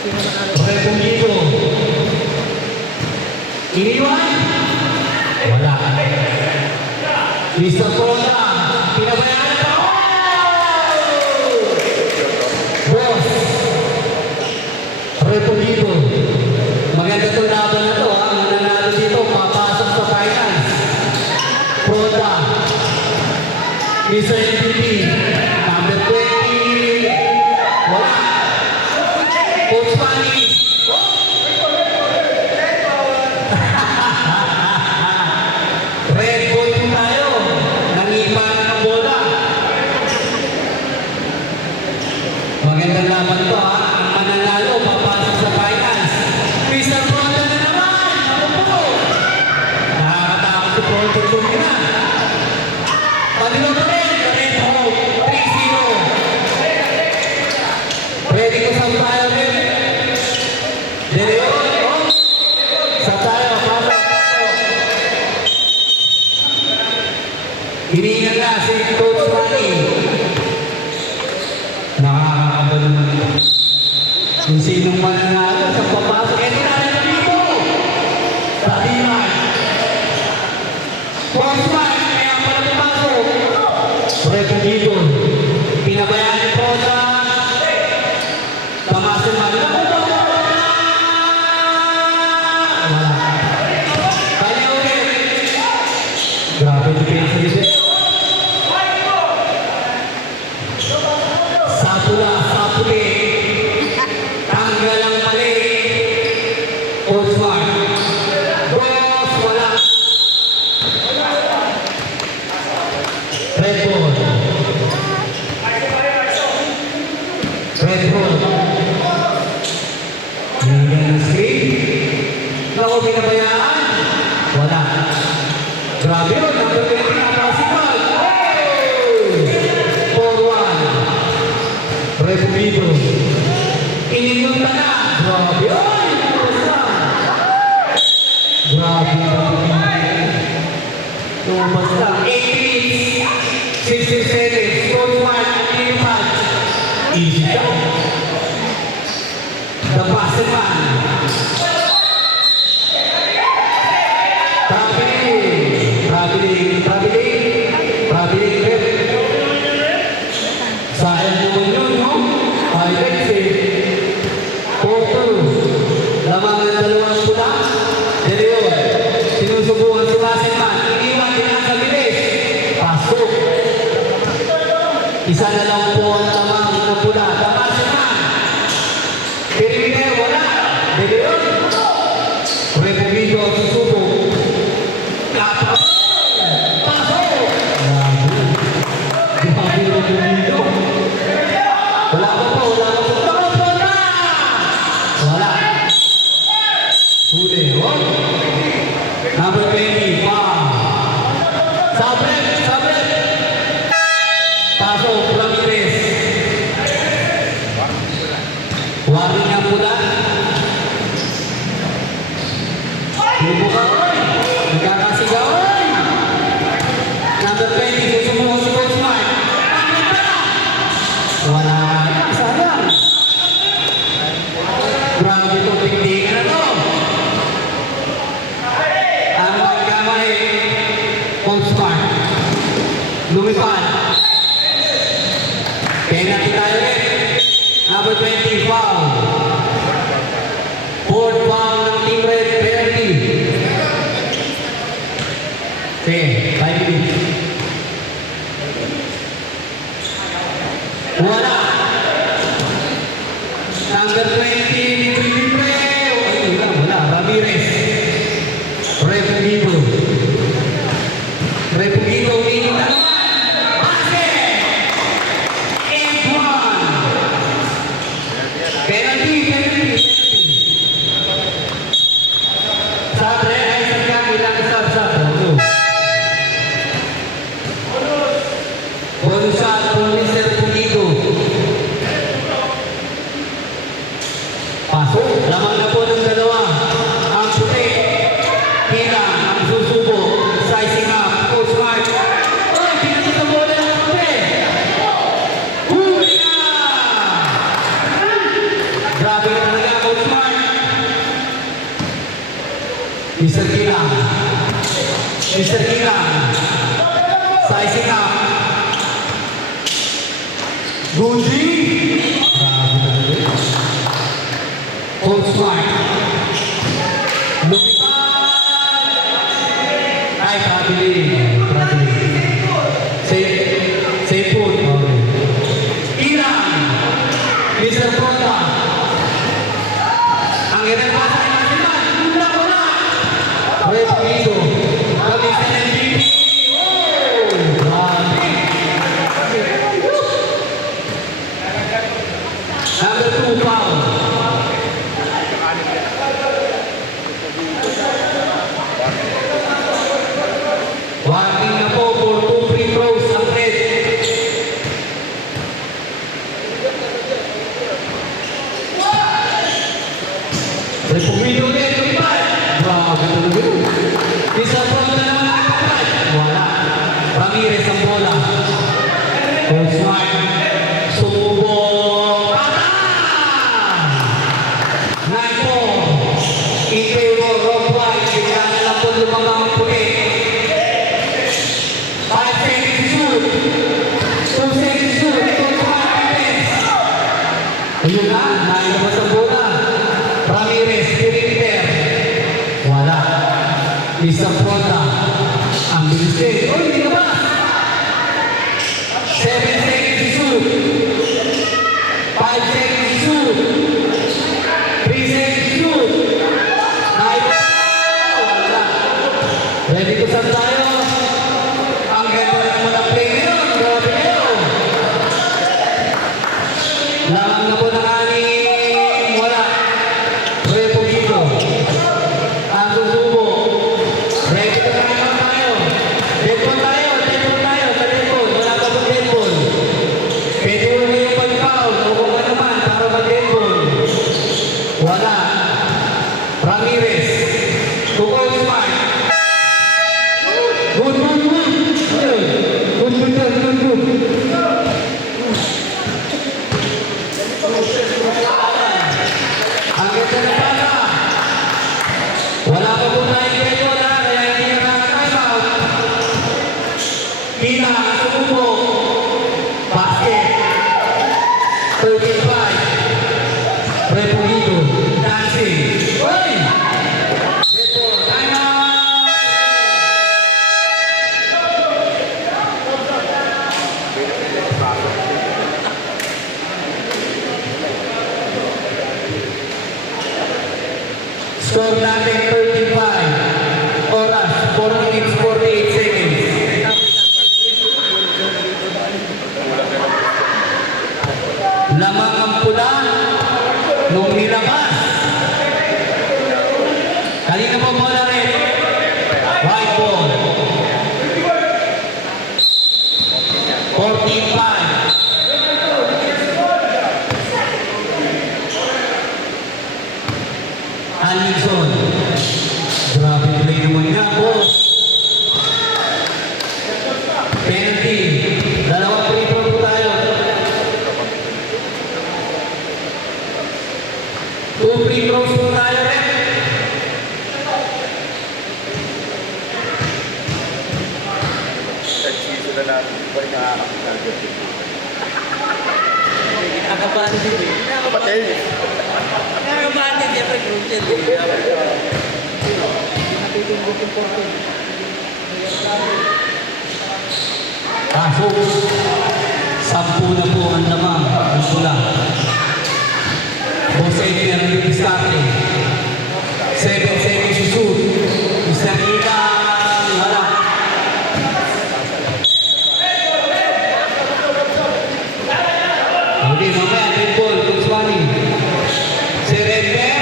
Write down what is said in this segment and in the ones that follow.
Republiko. Iniwan? Wala. Mr. Fonda, pinabayaan pa. Boss. Republiko. Maganda itong laban na ito, ha? Ang nanalo dito, papasok sa finals. Fonda. Mr. MVP. Number 20. Wala. Coach Manny. Red ball po tayo. Nangipanan ng bola. Magandang laban ito, ha? Ang mananalo, papasok sa finals. Mr. Fonda na naman. Ako po. Nakakatakot si Fonda Tumina. Pagino pa rin. Red Hawk. 3-0. Ready ko sa tayo rin. Deleon. Sa tayo. Pasok. Hiningan na si Coach Manny. Nakakabalo naman. Kung sinong mananalo sa papasok. Ito na rin dito. Taliman. Coach Manny. Kaya pala papasok. Republiko. Pinabayaan ni Fonda. Tamasin man. Wala. Kaya ulit. Grabe depensa dito. Sapula, sapuli. Tanggal ang mali. Osman. Boss, wala. Red ball. Red ball. Hinggan ang screen. Naku, pinabayaan. Wala. Grabe yun. Number 20 na possible. 4-1. Republiko. Ininunta na. Grabe yun. Grabe yun. Tumas lang. 8 minutes. 60 seconds. Coach Mark. Inipan. Easy ka. The Boston man. Traveling rep. Sayang naman yun, no? Highlights eh. 4-2. Lamang ng dalawang pula. Deleon. Sinusubukan si Basenman. Iniwan din ang kabilis. Pasok. Isa na lang po ang lamang ng pula. Basenman. Perimeter, wala. Deleon. Republiko ang susubok. Pasok. Wala ko po, wala ko po. Takot po na! Wala. Huli, oh. Number 20, Sabret, Sabret. Pasok, Ramirez. Warning niya pula. Tubo ka, oy. Nagkakasigaw, oy. Number 20, susubukan si Coach Mike. Wala na, sayang. Grabe itong tingtingan na to. Ang magkamali, Coach Mark. Lumipad. Penalty tayo rin. Number 20, foul. Fourth foul ng Team Red, penalty. Okay, 5 minutes. Wala. Number 20, libre-libre. Ay, wala. Ramirez. Republiko. Republiko, winning na naman. Basket! 8-1. Penalty. Sabre, ay sa kami lang sa bonus shot for Mr. Republiko. Pasok. Lamang na po ng dalawa. Ang puti. Kila. Ang susubo. Sizing up. Coach Mark. Ay, pinatito mo na ang puti. Huli na! Grabe na talaga. Mr. Kilang. Mr. Kilang. Sizing up. Gundi. Grabe talaga yun. Hold smart. Lumipad. Ay, traveling. Safe food. Okay. Kilang. Mr. Pronta. Ang ilan pa sa ilan. Mula ko na. Pwede dito. Pag-isa ng MVP. Oh! Grabe. Number 2, foul. Warning na po for 2 free throws ang red. Republido ulit, lumipad. Grabe talaga yun. Isa Pronta naman ang lumipad. Wala. Ramirez ang bola. Hold smart. Sumubok. Nako. Itero, Rob White. Bigla na lang po lumabang ang puli. 5 seconds to shoot. 2 seconds to shoot. Hold smart defense. Ayun na. Nailabas ang bola. Ramirez, perimeter. Wala. Mr. Pronta. Ang bilis din. Uy, hindi ka ba? 7 seconds to shoot. 5 seconds to shoot. 3 seconds to shoot. Wala. Ready to start tayo. Ang ganda naman ang play ngayon. Grabe ngayon. Lamang na po ng aning wala. Republido. Ang susubo. Ready to start tayo. Deadball tayo. Sa deadball. Wala pa po deadball. Pwede mo na yung pag-foul. O kung ano naman, para mag-deadball. Wala. Ramirez. Tukol smart. Good. Ang ganda na pala. Wala pa po tayong deadball ha, kaya hindi na nakaka-timeout. Kila, sumubo. Basket. 35. Republido. Dancing. Uy! Deadball. Timeout! Score natin 35. Oras, 4 minutes, 48 seconds. Lamang ang pula nung nilabas. Kanina po bola rin. White ball. 45. Alison. Grabe play naman niya, boss. Penalty. Dalawang free throw po tayo. 2 free throws po tayo rin. Nag-season na natin. Iba rin nakakakagod. Nakakabahan din eh. Kapatid! Nakakabahan din, siyempre crucial eh. Pasok. 10 na po ang lamang. Ang pula. Jose Fernandez Discarte. 7 seconds to shoot. Mr. Ilang. Wala. Okay, mamaya. Deadball. Kutswani. Si Redmer.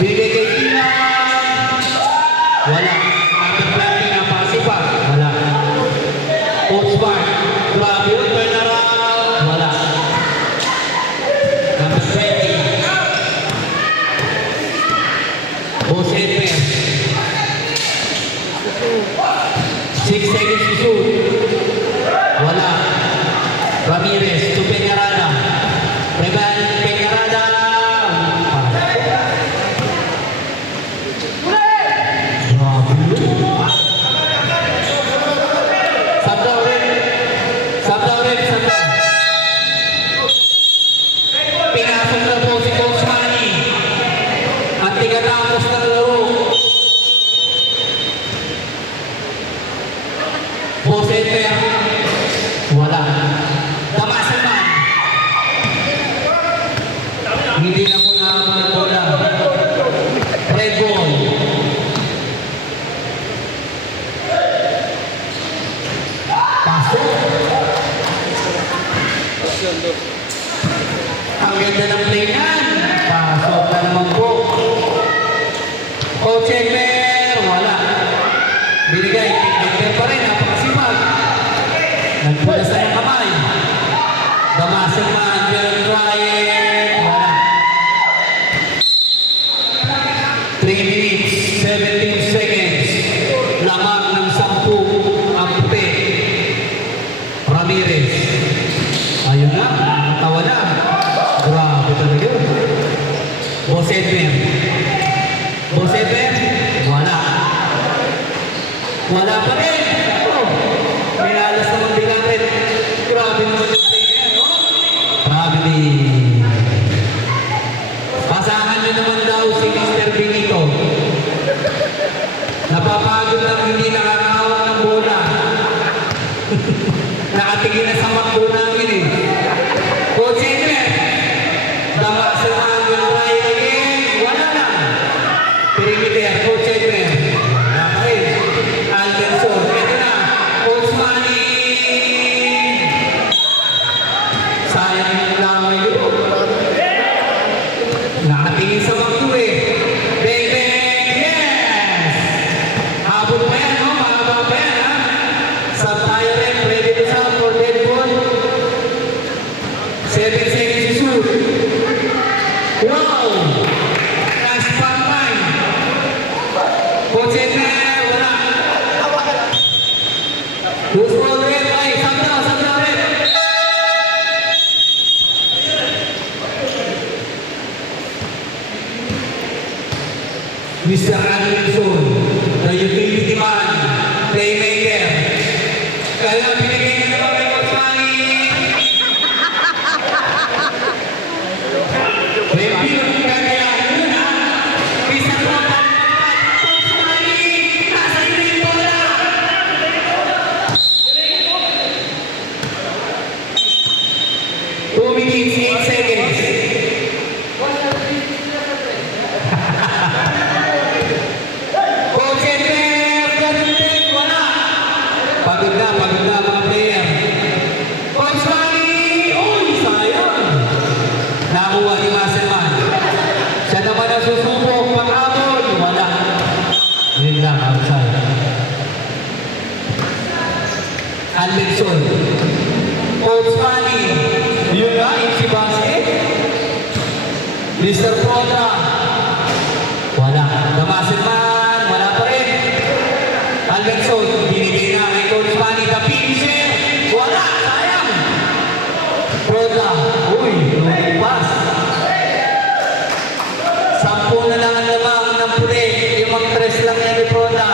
Bigay kay Ilang. Wala. Number 20 na pasipa. Wala. Osbar. Grabe yun. Turnaround. Wala. Number 20. Hindi na po nakakamang bola. Red ball. Pasok. Ang ganda ng play niyan. Pasok na naman po. Coach Edmer, wala. Binigay, Edmer pa rin, napakasipag. Nagpula sa yung kamay. Damasan man, Bill Ryan, wala. 3 minutes, 17 seconds. Lamang ng 10 ang puti. Ramirez. Ayun na, tawa na. Grabe talaga yun. Boss Edmer. Boss Edmer, wala. Wala pa rin. Oh, minalas naman din natin. Grabe naman yung play niya, no? Grabe din. Pasahan nyo naman daw si Mr. Benito. Napapagod lang hindi nakakahawak ng bola. Nakatingin na sa makdo namin eh. Coach Edmer, dama sa Manuel Ryan again, wala na. Perimeter, Coach Edmer. Wala pa rin. Alberson, ito na. Coach Manny. Sayang yung lamay yun. Nakatingin sa makdo eh. Baby, yes! Habol pa yan, no? Mahaba pa yan, ha? Sa tayo rin, ready to sound for dead ball. 7 seconds to shoot. Wow! Nice fun time. Coach Edmer, wala. Loose ball rin. Ay, sab na rin. Mr. Anderson, the utility man, playmaker. Kaya binigay niya naman kay Coach Manny. Review, kagayahin yun ha. Mr. Rotan, Coach Manny, nasa iyo yung bola. Two minutes, 8 seconds. Coach Edmer, ganun wala. Pagod na mga player. Coach Manny, uy, sayang. Nakuha ni Maselman. Siya naman ang susubok, pag-abol, wala. Yun lang, outside. Alberson. Coach Manny, yun na, si basket. Mr. Poda, wala. Damaselman, wala pa rin. Alberson, binigay na kay Coach Manny, the finisher, wala, sayang. Poda, uy, pass. 10 na lang ang lamang ng puli, yung mag-tres lang yan ni Poda.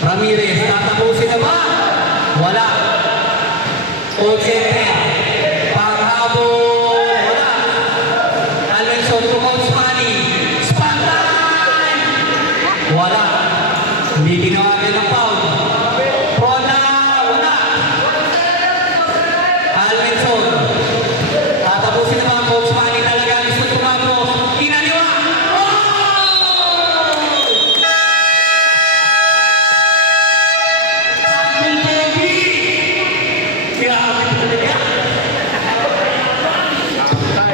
Ramirez, tatapusin na ba? Wala. Coach Edmer, panghabol, wala. Alberson to Coach Manny, spotlight! Wala. Hindi ginawa niya ng foul.